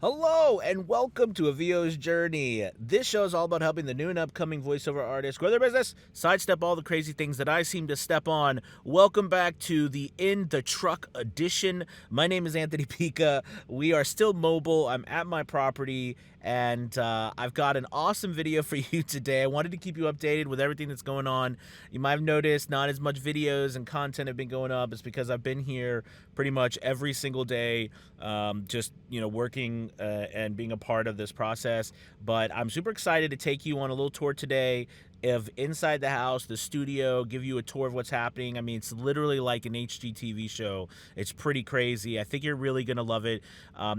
Hello and welcome to Avio's Journey. This show is all about helping the new and upcoming voiceover artists grow their business, sidestep all the crazy things that I seem to step on. Welcome back to the In the Truck edition. My name is Anthony Pica. We are still mobile. I'm at my property and I've got an awesome video for you today. I wanted to keep you updated with everything that's going on. You might have noticed not as much videos and content have been going up. It's because I've been here pretty much every single day, just working and being a part of this process. But I'm super excited to take you on a little tour today of inside the house, the studio, give you a tour of what's happening. I mean, it's literally like an HGTV show. It's pretty crazy. I think you're really going to love it.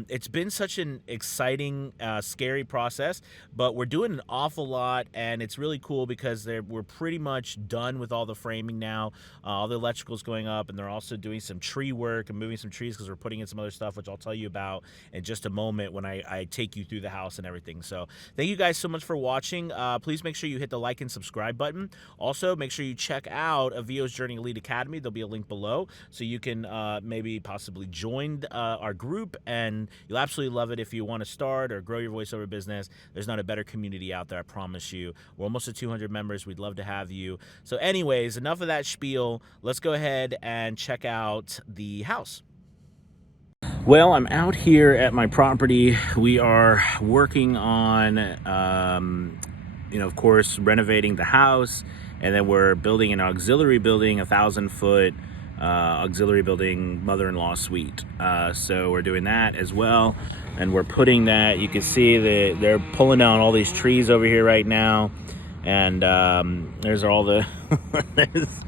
It's been such an exciting, scary process, but we're doing an awful lot, and it's really cool because we're pretty much done with all the framing now. All the electrical's going up, and they're also doing some tree work and moving some trees because we're putting in some other stuff, which I'll tell you about in just a moment when I take you through the house and everything. So thank you guys so much for watching. Please make sure you hit the like and subscribe button. Also, make sure you check out Avio's Journey Elite Academy. There'll be a link below so you can maybe possibly join our group, and you'll absolutely love it if you want to start or grow your voiceover business. There's not a better community out there, I promise you. We're almost at 200 members. We'd love to have you. So anyways, enough of that spiel. Let's go ahead and check out the house. Well, I'm out here at my property. We are working on, of course, renovating the house, and then we're building an auxiliary building, 1,000-foot auxiliary building, mother-in-law suite. So we're doing that as well, and we're putting that. You can see that they're pulling down all these trees over here right now, and there's all the there's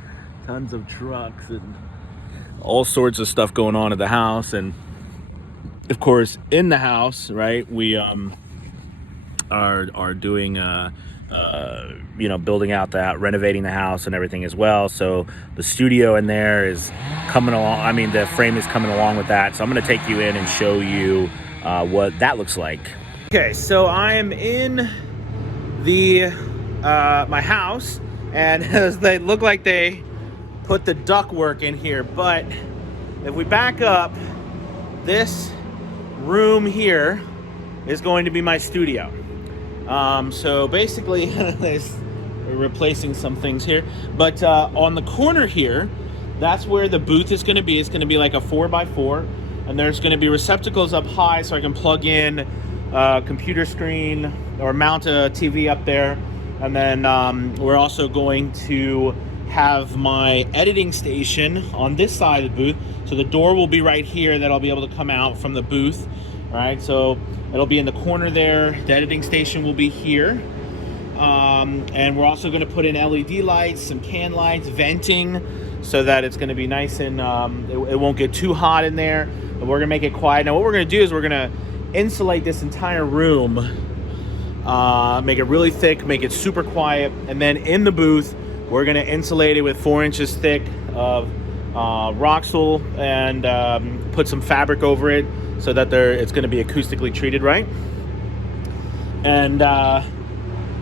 tons of trucks and all sorts of stuff going on at the house. And of course, in the house, right, we are doing building out that, renovating the house and everything as well. So the studio in there is coming along. I mean, the frame is coming along with that. So I'm going to take you in and show you what that looks like. Okay, so I am in the my house, and they look like they put the ductwork in here, but if we back up, this room here is going to be my studio. So basically, we're replacing some things here, but on the corner here, that's where the booth is going to be. It's going to be like a 4x4, and there's going to be receptacles up high so I can plug in a computer screen or mount a TV up there. And then we're also going to have my editing station on this side of the booth. So the door will be right here that I'll be able to come out from the booth. All right, so it'll be in the corner there. The editing station will be here. And we're also going to put in LED lights, some can lights, venting, so that it's going to be nice and it won't get too hot in there. But we're going to make it quiet. Now what we're going to do is we're going to insulate this entire room, make it really thick, make it super quiet, and then in the booth we're going to insulate it with 4 inches thick of Roxul and put some fabric over it so that it's going to be acoustically treated, right? And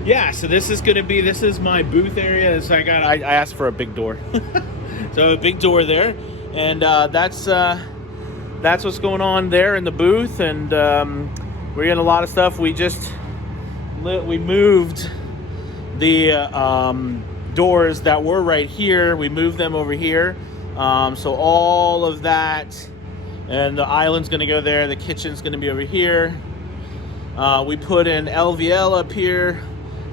yeah, so this is my booth area. So I asked for a big door. So a big door there, and that's what's going on there in the booth. And we're getting a lot of stuff. We moved the doors that were right here. We moved them over here. So all of that, and the island's going to go there. The kitchen's going to be over here. We put in LVL up here.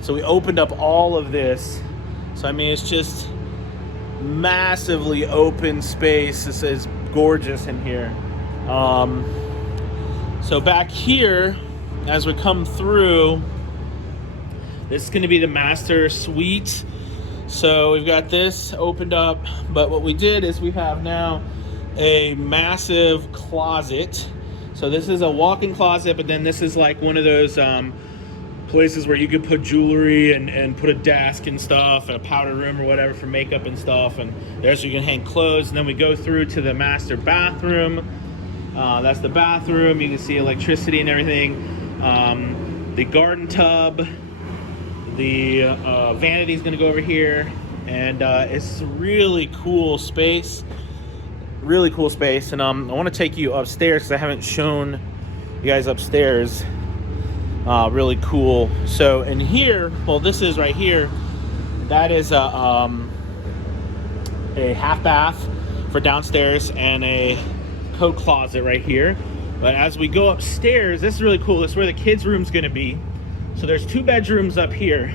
So we opened up all of this. So I mean, it's just massively open space. This is gorgeous in here. So back here, as we come through, this is going to be the master suite. So we've got this opened up, but what we did is we have now a massive closet. So this is a walk-in closet, but then this is like one of those places where you could put jewelry and put a desk and stuff, and a powder room or whatever for makeup and stuff. And there's where you can hang clothes. And then we go through to the master bathroom. That's the bathroom. You can see electricity and everything. The garden tub. The vanity is going to go over here, and it's a really cool space. And I want to take you upstairs because I haven't shown you guys upstairs. Really cool. So in here, well, this is right here. That is a half bath for downstairs and a coat closet right here. But as we go upstairs, this is really cool. This is where the kids' room's gonna be. So there's 2 bedrooms up here.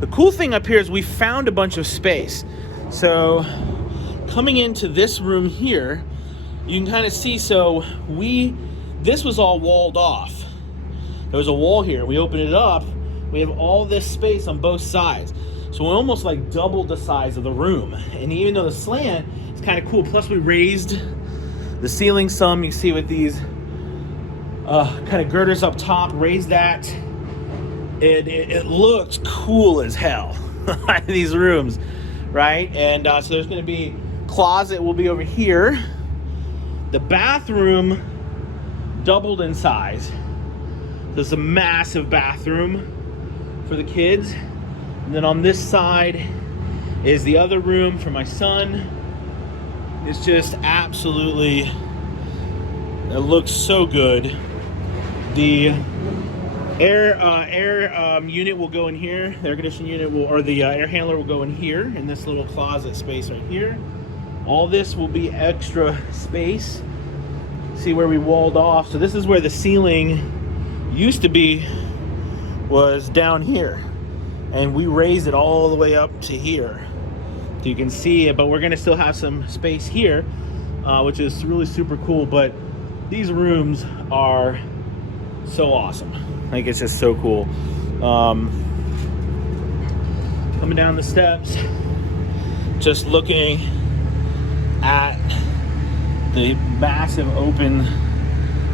The cool thing up here is we found a bunch of space. So coming into this room here, you can kind of see, so this was all walled off. There was a wall here. We open it up, we have all this space on both sides. So we almost like doubled the size of the room. And even though the slant is kind of cool, plus we raised the ceiling some, you see with these kind of girders up top, raised that. It looks cool as hell, these rooms, right? And so there's gonna be, closet will be over here. The bathroom doubled in size. There's a massive bathroom for the kids. And then on this side is the other room for my son. It's just absolutely, it looks so good. The air unit will go in here. The air conditioning unit will, or the air handler will go in here in this little closet space right here. All this will be extra space. See where we walled off. So this is where the ceiling used to be, was down here. And we raised it all the way up to here. So you can see it, but we're gonna still have some space here, which is really super cool. But these rooms are so awesome. Like, it's just so cool. Coming down the steps, just looking at the massive open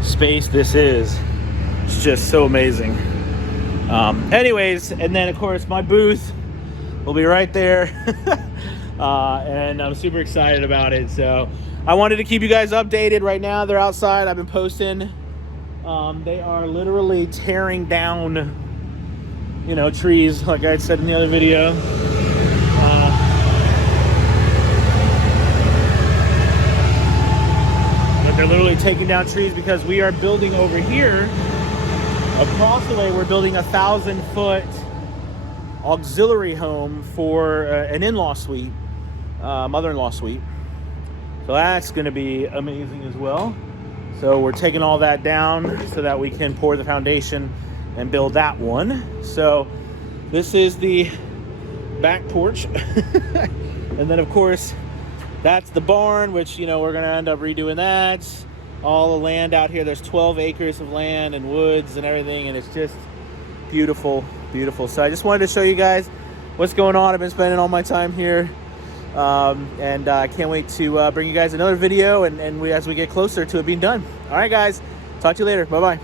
space this is. It's just so amazing. Anyways, and then of course my booth will be right there. And I'm super excited about it. So I wanted to keep you guys updated. Right now they're outside. I've been posting. They are literally tearing down, you know, trees, like I said in the other video. But they're literally taking down trees because we are building over here. Across the way, we're building a 1,000-foot auxiliary home for an in-law suite, mother-in-law suite. So that's going to be amazing as well. So we're taking all that down so that we can pour the foundation and build that one. So this is the back porch. And then of course, that's the barn, which, you know, we're going to end up redoing that. All the land out here, there's 12 acres of land and woods and everything, and it's just beautiful, beautiful. So I just wanted to show you guys what's going on. I've been spending all my time here. And I can't wait to bring you guys another video and as we get closer to it being done. All right, guys, talk to you later. Bye-bye.